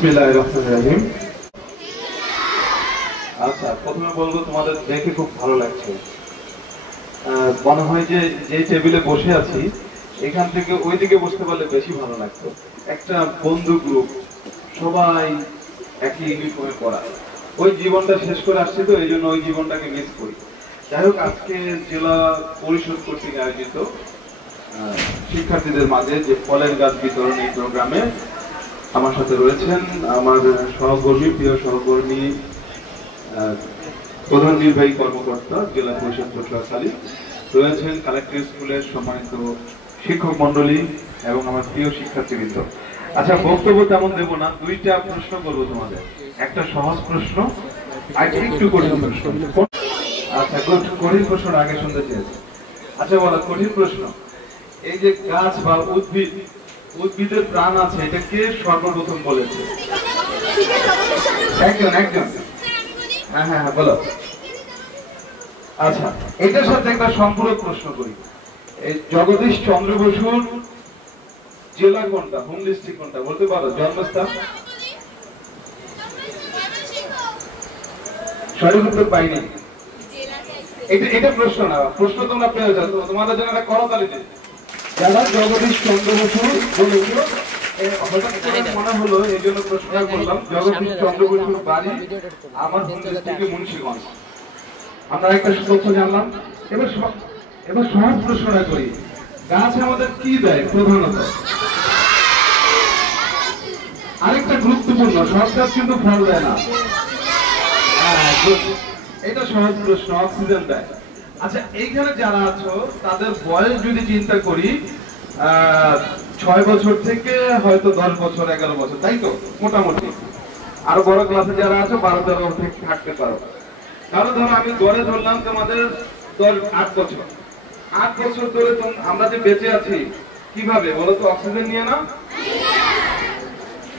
বিসমিল্লাহির রহমানির রহিম। আচ্ছা, প্রথমে বলবো তোমাদের দেখে খুব ভালো লাগছে। মনে হয় যে যে টেবিলে বসে আছি এখান থেকে ওইদিকে বসতে পারলে বেশি ভালো লাগতো। একটা বন্ধু গ্রুপ, সবাই একই ইউনিফর্মে পড়া, ওই জীবনটা শেষ করে আসছি তো এই জন্য ওই জীবনটাকে মিস করি। যাই হোক, আজকে জেলা পরিষদ কর্তৃক আয়োজিত শিক্ষার্থীদের মাঝে যে ফলের গাছ বিতরণ এই প্রোগ্রামে আমার সাথে রয়েছেন আমার সহকর্মী, প্রিয় সহকর্মী, প্রধান নির্বাহী কর্মকর্তা জেলা পরিষদ পটুয়াখালী, রয়েছেন কালেক্টর স্কুলের সম্মানিত শিক্ষক মন্ডলী এবং আমার প্রিয় শিক্ষার্থীবৃন্দ। আচ্ছা, বক্তব্য তেমন দেব না, দুইটা প্রশ্ন করবো তোমাদের। একটা সহজ প্রশ্ন আর একটু কঠিন প্রশ্ন। আচ্ছা, কঠিন প্রশ্ন আগে শুনতে চেয়েছি। আচ্ছা বলো, কঠিন প্রশ্ন, এই যে গাছ বা উদ্ভিদ, উদ্ভিদের প্রাণ আছে, এটা কে সর্বপ্রথম বলেছে? একজন একজন হ্যাঁ হ্যাঁ হ্যাঁ বলো। আচ্ছা, এটার সাথে একটা সম্পূরক প্রশ্ন করি। এই জগদীশ চন্দ্র বসুর জেলা কোনটা, হোম ডিস্ট্রিক্ট কোনটা বলতে পারো? জন্মস্থান? সঠিক উত্তর পাইনি। এটা প্রশ্ন না, প্রশ্ন তোমরা পেয়ে যাচ্ছ, তোমাদের জন্য একটা করতালি দিই। যারা জগদীশ চন্দ্র বসু বলেছিল, মনে হলো এই জন্য প্রশ্নটা করলাম। জগদীশ চন্দ্র বসুর বাড়ি আমার হোম ডিস্ট্রিক্টে মুন্সিগঞ্জ। আমরা একটা তথ্য জানলাম। এবার সহজ প্রশ্নটা করি, গাছ আমাদের কি দেয় প্রধানত? আরেকটা গুরুত্বপূর্ণ, সব গাছ কিন্তু ফল দেয় না। এটা সহজ প্রশ্ন, অক্সিজেন দেয়। আচ্ছা, এইখানে যারা আছো তাদের বয়স যদি চিন্তা করি, 6 বছর থেকে হয়তো 10 বছর 11 বছর, তাই তো মোটামুটি। আরো বড় ক্লাসে যারা আছো 12-13 থেকে থাকতে পারো। কারণ ধরো আমি গড়ে ধরলাম তোমাদের 8 বছর। 8 বছর ধরে আমরা যে বেঁচে আছি কিভাবে বলো তো? অক্সিজেন নিয়ে না?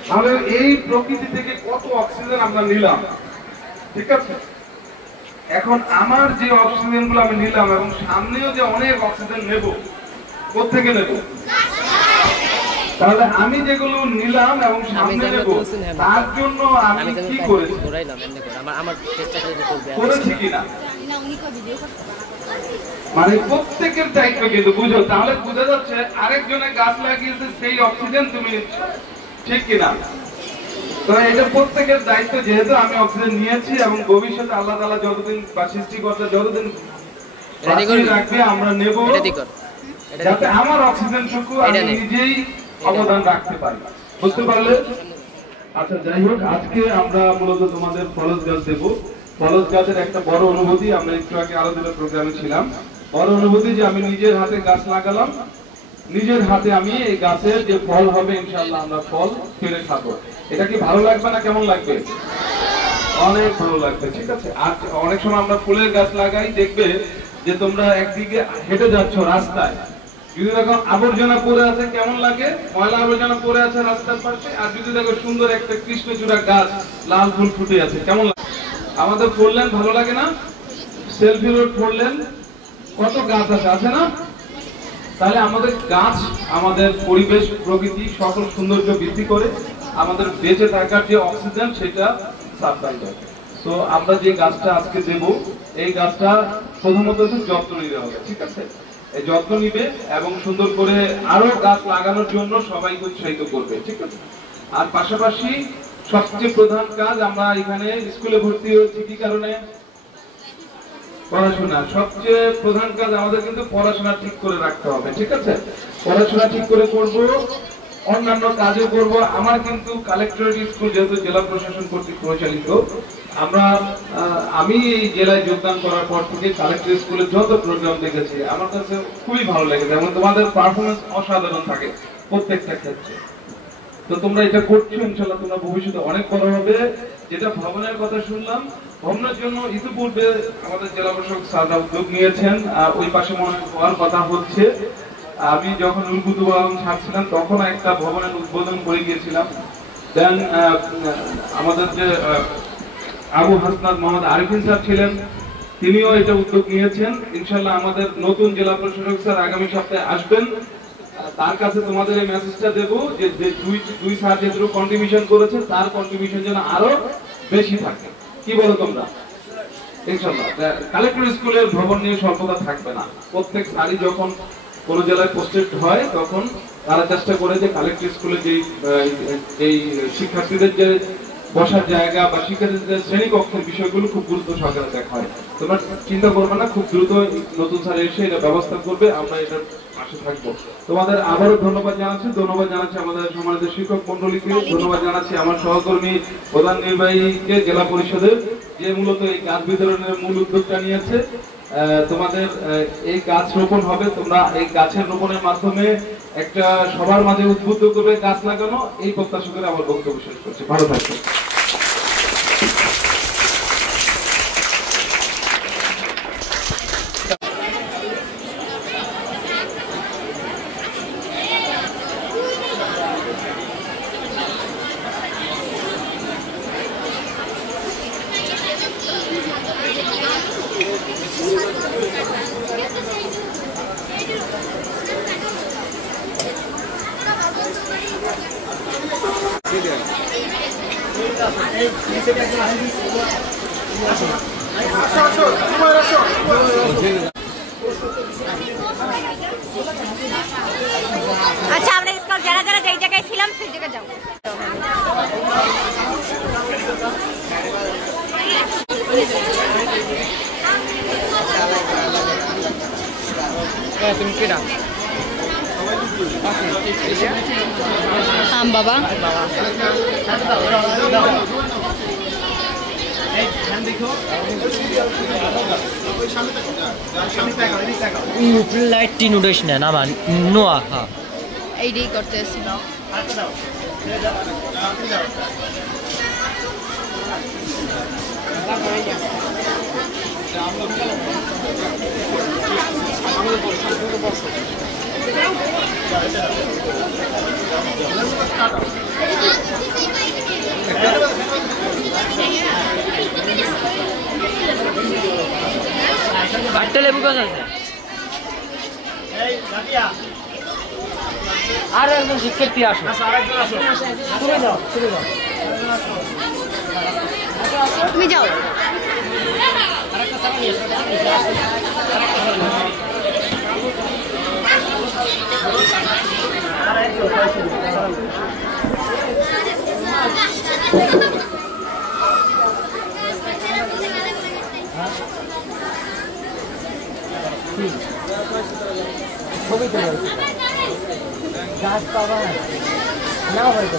তাহলে এই প্রকৃতি থেকে কত অক্সিজেন আমরা নিলাম, ঠিক আছে? এখন আমার যে অক্সিজেন গুলো আমি নিলাম এবং সামনেও যে অনেক অক্সিজেন নেব, কোথেকে নেব? তাহলে আমি যেগুলো নিলাম এবং সামনে নেব, তার জন্য আমি কি করেছি কিনা, মানে প্রত্যেকের দায়িত্ব কিন্তু বুঝো। তাহলে বোঝা যাচ্ছে আরেকজনে গাছ লাগিয়েছে, সেই অক্সিজেন তুমি নিচ্ছ, ঠিক কিনা? তো এটা প্রত্যেকের দায়িত্ব। যেহেতু আমি অক্সিজেন নিয়েছি এবং ভবিষ্যতে আল্লাহ তাআলা যতদিন বা সৃষ্টিকর্তা যতদিন রাখবে আমরা নেব, যাতে আমার অক্সিজেনটুকু আমি নিজেই অবদান রাখতে পারি। বুঝতে পারলে? আচ্ছা, যাই হোক, আজকে আমরা মূলত তোমাদের ফলজ গাছ দেব। ফলজ গাছের একটা বড় অনুভূতি, আমরা একটু আগে আরো দুটো প্রোগ্রামে ছিলাম, বড় অনুভূতি যে আমি নিজের হাতে গাছ লাগালাম, নিজের হাতে আমি এই গাছের যে ফল হবে ইনশাআল্লাহ আমরা ফল পেরে খাবো। এটা কি ভালো লাগবে না কেমন লাগবে? অনেক ভালো লাগবে, ঠিক আছে? আর অনেক সময় আমরা ফুলের গাছ লাগাই, দেখবে যে তোমরা একদিকে হেঁটে যাচ্ছ রাস্তায়, যদি দেখো আবর্জনা পড়ে আছে কেমন লাগে? ময়লা আবর্জনা পড়ে আছে রাস্তার পাশে, আর যদি দেখো সুন্দর একটা কৃষ্ণচূড়া গাছ, লাল ফুল ফুটে আছে, কেমন লাগে? আমাদের ফোরলেন ভালো লাগে না? সেলফি রোড ফোরলেন, কত গাছ আছে না? তাহলে আমাদের গাছ আমাদের পরিবেশ প্রকৃতি সকল সৌন্দর্য বৃদ্ধি করে, আমাদের বেঁচে থাকার যে অক্সিজেন সেটা সাপ্লাই দেয়। তো আমরা যে গাছটা আজকে দেব, এই গাছটা প্রথমত যত্ন নিতে হবে, ঠিক আছে? এই যত্ন নিবে এবং সুন্দর করে আরো গাছ লাগানোর জন্য সবাইকে উৎসাহিত করবে, ঠিক আছে? আর পাশাপাশি সবচেয়ে প্রধান কাজ, আমরা এখানে স্কুলে ভর্তি হয়েছি কি কারণে? পড়াশোনা। সবচেয়ে প্রধান কাজ আমাদের কিন্তু পড়াশোনা ঠিক করে রাখতে হবে, ঠিক আছে? পড়াশোনা ঠিক করে করব, অন্যান্য কাজও করব। আমার কিন্তু কালেক্টরেট স্কুল যেহেতু জেলা প্রশাসন কর্তৃক পরিচালিত, আমি এই জেলায় যোগদান করার পর থেকে কালেক্টরেট স্কুলের যত প্রোগ্রাম দেখেছি আমার কাছে খুবই ভালো লেগেছে এবং তোমাদের পারফরমেন্স অসাধারণ থাকে প্রত্যেকটা ক্ষেত্রে। তো তোমরা এটা করছো, ইনশাআল্লাহ তোমরা ভবিষ্যতে অনেক বড় হবে। যেটা ভবনের কথা শুনলাম, ভবনের জন্য ইতিপূর্বে আমাদের জেলা প্রশাসক স্যাররা উদ্যোগ নিয়েছেন, ওই পাশে মনে হওয়ার কথা হচ্ছে। আমি যখন উলকুতুব আলম ছাড়ছিলাম তখন একটা ভবনের উদ্বোধন করে গিয়েছিলাম। দেন আমাদের যে আবু হাসনাত মোহাম্মদ আরিফিন স্যার ছিলেন, তিনিও এটা উদ্যোগ নিয়েছেন। ইনশাআল্লাহ আমাদের নতুন জেলা প্রশাসক স্যার আগামী সপ্তাহে আসবেন, তার কাছে তোমাদের এই মেসেজটা দেবো যে দুই স্যার যেটুকু কন্ট্রিবিউশন করেছে তার কন্ট্রিবিউশন যেন আরো বেশি থাকে। কি বলো তোমরা? ইনশাআল্লাহ কালেক্টর স্কুলের ভবন নিয়ে স্বল্পতা থাকবে না। প্রত্যেক স্যারই যখন কোন জেলায় পোস্টেড হয় তখন তারা চেষ্টা করে যে কালেক্টর স্কুলে যেই শিক্ষার্থীদের যে বসার জায়গা বা শিক্ষার্থীদের শ্রেণীকক্ষের বিষয়গুলো খুব গুরুত্ব সহকারে দেখা হয়। তোমরা চিন্তা করবে না, খুব দ্রুত নতুন স্যার এসে এটা ব্যবস্থা করবে, আমরা এটার পাশে থাকবো। তোমাদের আবারও ধন্যবাদ জানাচ্ছি আমাদের সম্মানিত শিক্ষক মন্ডলীকে, ধন্যবাদ জানাচ্ছি আমার সহকর্মী প্রধান নির্বাহীকে জেলা পরিষদের, যে মূলত এই গাছ বিতরণের মূল উদ্যোগটা নিয়েছে। তোমাদের এই গাছ রোপণ হবে, তোমরা এই গাছের রোপণের মাধ্যমে একটা সবার মাঝে উদ্বুদ্ধ করবে গাছ লাগানো, এই প্রত্যাশা করে আমার বক্তব্য শেষ করছি। ভালো থাকবে। আচ্ছা, আমরা স্কাউট যারা যারা যেই জায়গায় ছিলাম সেই জায়গায় যাও। তুমি কেডা? বাবা লাইট টিন উঠাইস না আমার নোয়া। হ্যাঁ এইটাই করতে আসি। আটটা লেবু গাছ আছে। আর একজন শিক্ষার্থী আসো। তুমি যাও। গাছ পাবা না হয়তো